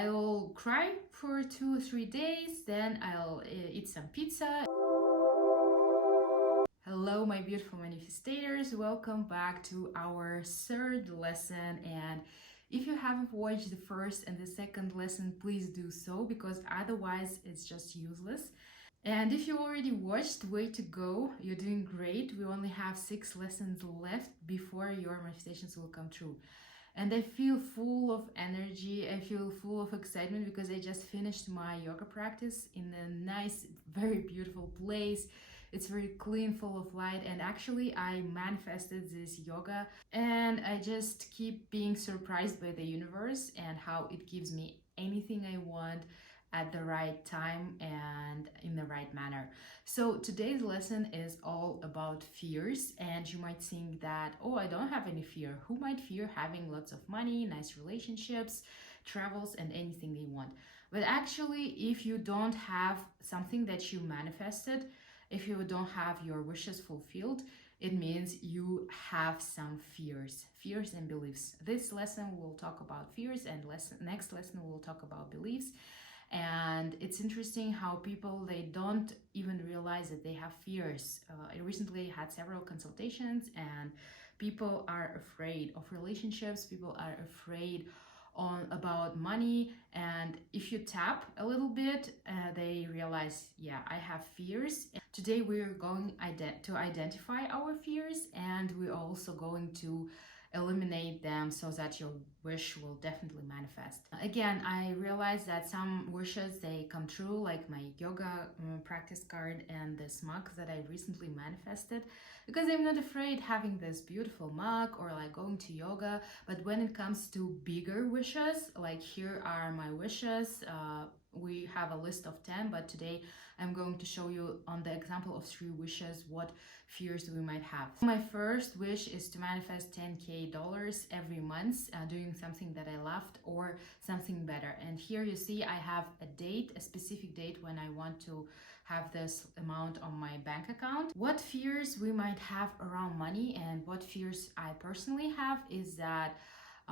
I'll cry for 2 or 3 days, then I'll eat some pizza. Hello, my beautiful manifestators. Welcome back to our third lesson. And if you haven't watched the first and the second lesson, please do so, because otherwise it's just useless. And if you already watched, way to go, you're doing great. We only have 6 lessons left before your manifestations will come true. And I feel full of energy, I feel full of excitement because I just finished my yoga practice in a nice, very beautiful place. It's very clean, full of light, and actually I manifested this yoga, and I just keep being surprised by the universe and how it gives me anything I want at the right time and in the right manner. So today's lesson is all about fears, and you might think that, oh, I don't have any fear. Who might fear having lots of money, nice relationships, travels, and anything they want? But actually, if you don't have something that you manifested, if you don't have your wishes fulfilled, it means you have some fears and beliefs. This lesson will talk about fears, and next lesson we'll talk about beliefs. And it's interesting how people, they don't even realize that they have fears. I recently had several consultations, and people are afraid of relationships, people are afraid about money, and if you tap a little bit, they realize, yeah, I have fears. Today we're going to identify our fears, and we're also going to eliminate them so that your wish will definitely manifest. Again, I realized that some wishes, they come true, like my yoga practice card and this mug that I recently manifested, because I'm not afraid having this beautiful mug or like going to yoga. But when it comes to bigger wishes, like here are my wishes, we have a list of 10, but today I'm going to show you on the example of 3 wishes what fears we might have. My first wish is to manifest $10K every month, doing something that I loved or something better. And here you see I have a date, a specific date when I want to have this amount on my bank account. What fears we might have around money, and what fears I personally have, is that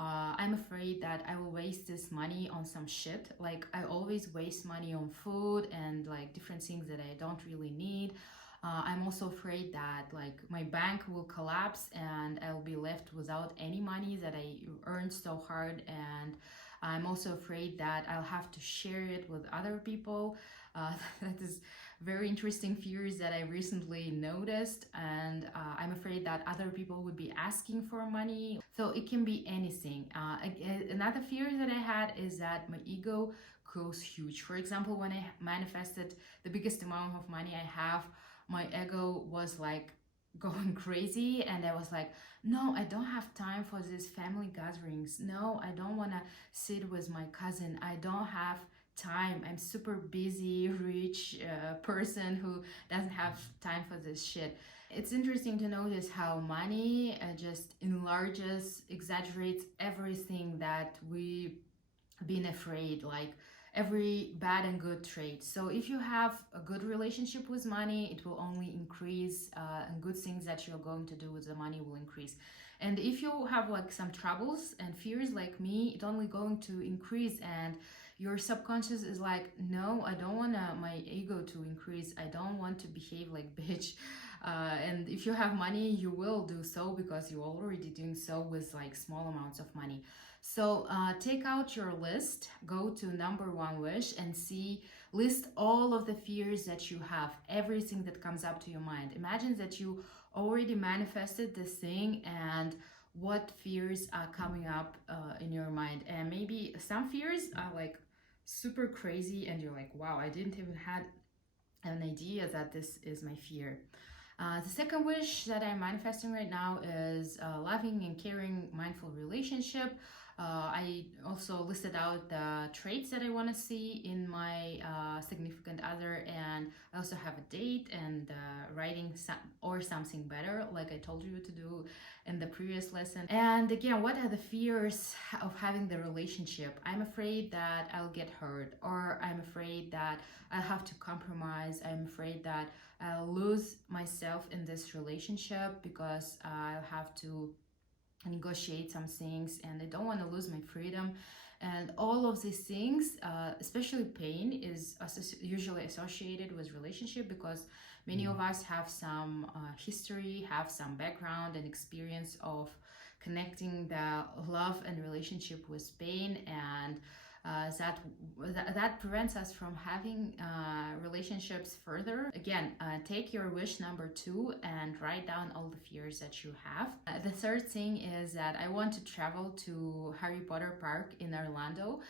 I'm afraid that I will waste this money on some shit. Like, I always waste money on food and like different things that I don't really need. I'm also afraid that like my bank will collapse and I'll be left without any money that I earned so hard. And I'm also afraid that I'll have to share it with other people. That is very interesting fears that I recently noticed, and I'm afraid that other people would be asking for money. So it can be anything. Another fear that I had is that my ego grows huge. For example, when I manifested the biggest amount of money I have, my ego was like going crazy, and I was like, no, I don't have time for these family gatherings. No, I don't want to sit with my cousin. I don't have time. I'm super busy, rich person who doesn't have time for this shit. It's interesting to notice how money just enlarges, exaggerates everything that we've been afraid, like every bad and good trait. So if you have a good relationship with money, it will only increase, and good things that you're going to do with the money will increase. And if you have like some troubles and fears like me, it's only going to increase, and your subconscious is like, no, I don't want my ego to increase. I don't want to behave like bitch. And if you have money, you will do so because you're already doing so with like small amounts of money. So take out your list, go to number 1 wish, and list all of the fears that you have, everything that comes up to your mind. Imagine that you already manifested this thing, and what fears are coming up in your mind. And maybe some fears are like super crazy, and you're like, wow, I didn't even have an idea that this is my fear. The second wish that I'm manifesting right now is a loving and caring, mindful relationship. I also listed out the traits that I want to see in my significant other, and I also have a date and writing or something better, like I told you to do in the previous lesson. And again, what are the fears of having the relationship? I'm afraid that I'll get hurt, or I'm afraid that I'll have to compromise. I'm afraid that I'll lose myself in this relationship because I'll have to negotiate some things, and I don't want to lose my freedom. And all of these things, especially pain, is usually associated with relationship, because many of us have some history, have some background and experience of connecting the love and relationship with pain, and that prevents us from having relationships further. Again, take your wish number 2 and write down all the fears that you have. The third thing is that I want to travel to Harry Potter Park in Orlando.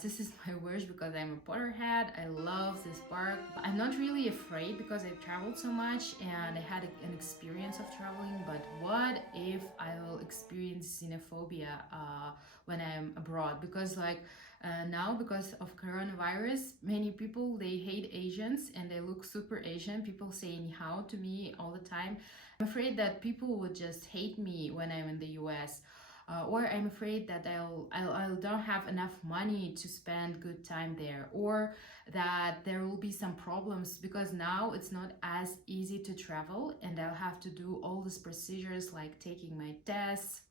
This is my wish because I'm a Potterhead. I love this park. I'm not really afraid because I've traveled so much and I had an experience of traveling. But what if I will experience xenophobia when I'm abroad? Because now, because of coronavirus, many people, they hate Asians and they look super Asian. People say ni hao to me all the time. I'm afraid that people would just hate me when I'm in the US. Or I'm afraid that I don't have enough money to spend good time there, or that there will be some problems because now it's not as easy to travel and I'll have to do all these procedures like taking my tests,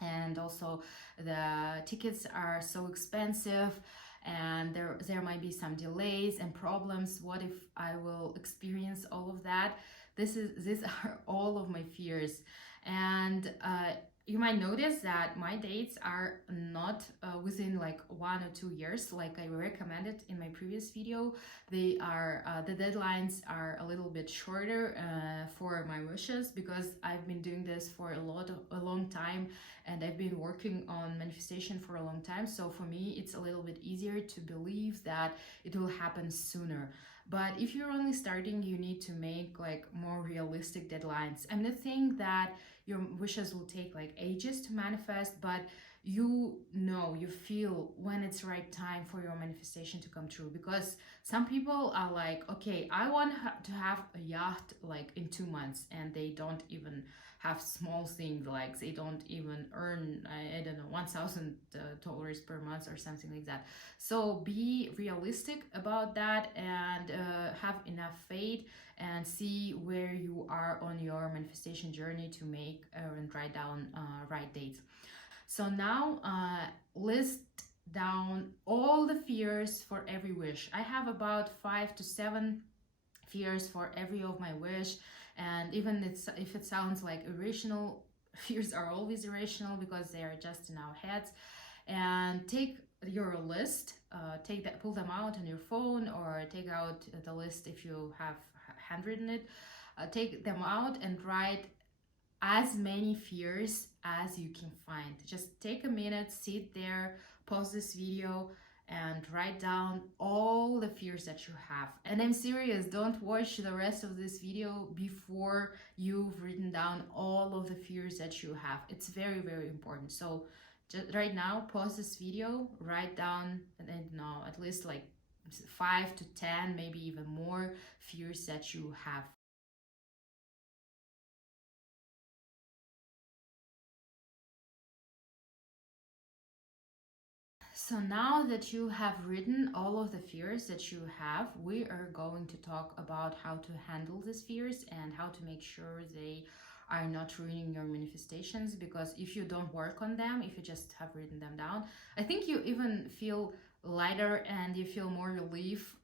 and also the tickets are so expensive, and there might be some delays and problems. What if I will experience all of that? These are all of my fears. And you might notice that my dates are not within like 1 or 2 years like I recommended in my previous video. They are the deadlines are a little bit shorter for my wishes, because I've been doing this for a long time, and I've been working on manifestation for a long time. So for me, it's a little bit easier to believe that it will happen sooner. But if you're only starting, you need to make like more realistic deadlines. I'm not saying that your wishes will take like ages to manifest, but you feel when it's the right time for your manifestation to come true. Because some people are like, okay, I want to have a yacht like in 2 months, and they don't even have small things, like they don't even earn, I don't know, $1,000 per month or something like that. So be realistic about that, and have enough faith, and see where you are on your manifestation journey to make and write down right dates. So now list down all the fears for every wish. I have about 5 to 7 fears for every of my wish, and even if it sounds like irrational, fears are always irrational because they are just in our heads. And take your list, pull them out on your phone, or take out the list if you have handwritten it. Take them out and write as many fears as you can find. Just take a minute, sit there, pause this video, and write down all the fears that you have. And I'm serious, don't watch the rest of this video before you've written down all of the fears that you have. It's very, very important. So just right now, pause this video, write down, and at least like 5 to 10, maybe even more fears that you have. So now that you have written all of the fears that you have, we are going to talk about how to handle these fears and how to make sure they are not ruining your manifestations. Because if you don't work on them, if you just have written them down, I think you even feel lighter and you feel more relief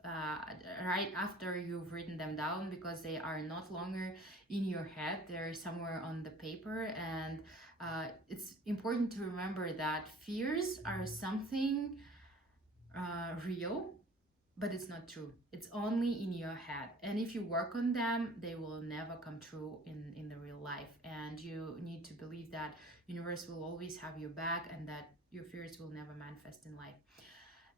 right after you've written them down, because they are not longer in your head, they're somewhere on the paper. And it's important to remember that fears are something real, but it's not true. It's only in your head. And if you work on them, they will never come true in the real life. And you need to believe that universe will always have your back, and that your fears will never manifest in life.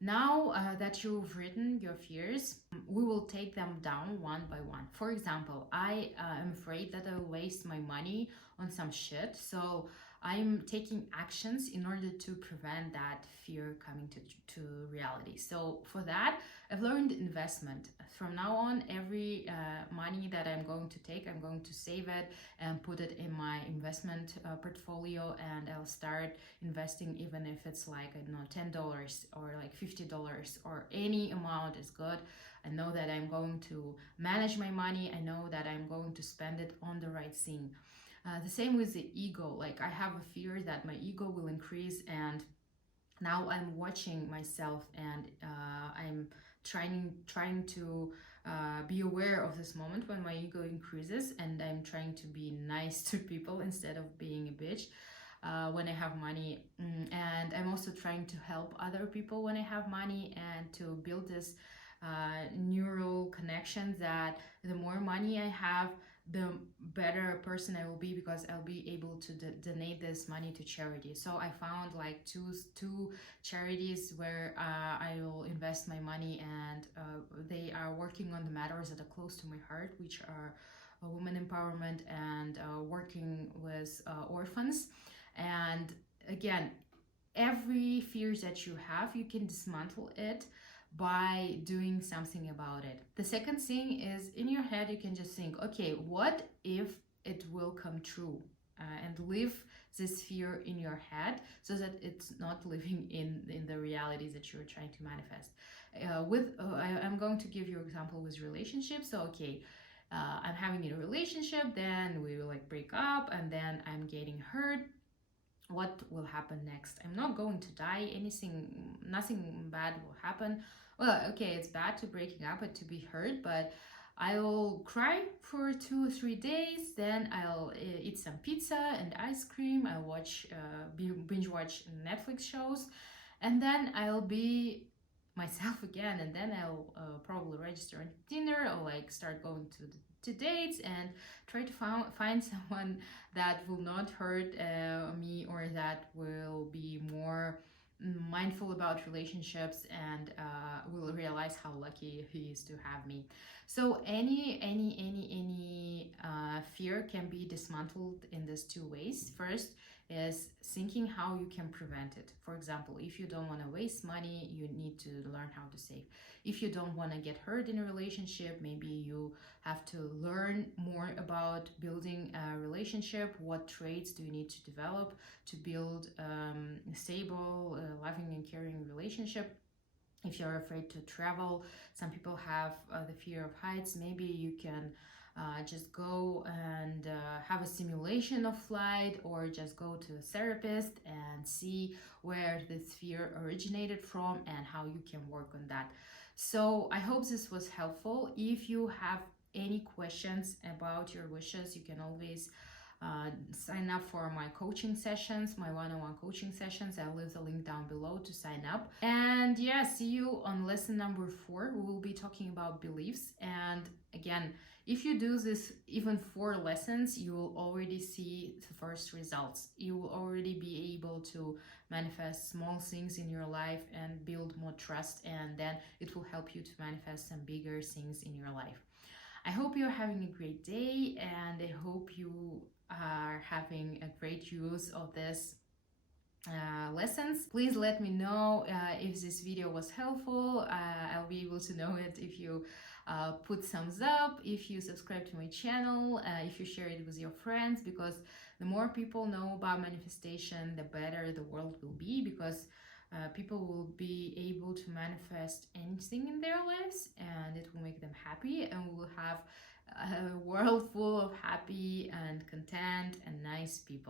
Now that you've written your fears, we will take them down one by one. For example, I am afraid that I'll waste my money on some shit. So I'm taking actions in order to prevent that fear coming to reality. So for that, I've learned investment. From now on, every money that I'm going to take, I'm going to save it and put it in my investment portfolio, and I'll start investing, even if it's like, I don't know, $10 or like $50, or any amount is good. I know that I'm going to manage my money. I know that I'm going to spend it on the right thing. The same with the ego. Like, I have a fear that my ego will increase, and Now I'm watching myself, and I'm trying to be aware of this moment when my ego increases, and I'm trying to be nice to people instead of being a bitch when I have money. And I'm also trying to help other people when I have money, and to build this neural connection that the more money I have, the better person I will be, because I'll be able to donate this money to charity. So I found like two charities where I will invest my money, and they are working on the matters that are close to my heart, which are women empowerment and working with orphans. And again, every fears that you have, you can dismantle it by doing something about it. The second thing is, in your head you can just think, okay, what if it will come true, and live this fear in your head, so that it's not living in the realities that you're trying to manifest. I'm going to give you an example with relationships. So okay, I'm having a relationship, then we will like break up, and then I'm getting hurt. What will happen next? I'm not going to die, nothing bad will happen. Well, okay, it's bad to breaking up and to be hurt, but I'll cry for 2 or 3 days, then I'll eat some pizza and ice cream, I'll watch binge watch Netflix shows, and then I'll be myself again, and then I'll probably register on Dinner, or like start going to dates, and try to find someone that will not hurt me, or that will be more mindful about relationships, and will realize how lucky he is to have me. So any fear can be dismantled in these two ways. First is thinking how you can prevent it. For example, if you don't want to waste money, you need to learn how to save. If you don't want to get hurt in a relationship, maybe you have to learn more about building a relationship. What traits do you need to develop to build a stable, loving and caring relationship? If you're afraid to travel, some people have the fear of heights, maybe you can just go and have a simulation of flight, or just go to a therapist and see where this fear originated from and how you can work on that. So I hope this was helpful. If you have any questions about your wishes, you can always sign up for my coaching sessions, my one-on-one coaching sessions. I'll leave the link down below to sign up. And yeah, see you on lesson number 4. We will be talking about beliefs. And again, if you do this even 4 lessons, you will already see the first results. You will already be able to manifest small things in your life and build more trust, and then it will help you to manifest some bigger things in your life. I hope you're having a great day, and I hope you are having a great use of this lessons. Please let me know if this video was helpful. I'll be able to know it if you put thumbs up, if you subscribe to my channel, if you share it with your friends, because the more people know about manifestation, the better the world will be, because people will be able to manifest anything in their lives, and it will make them happy, and we will have a world full of happy and content and nice people.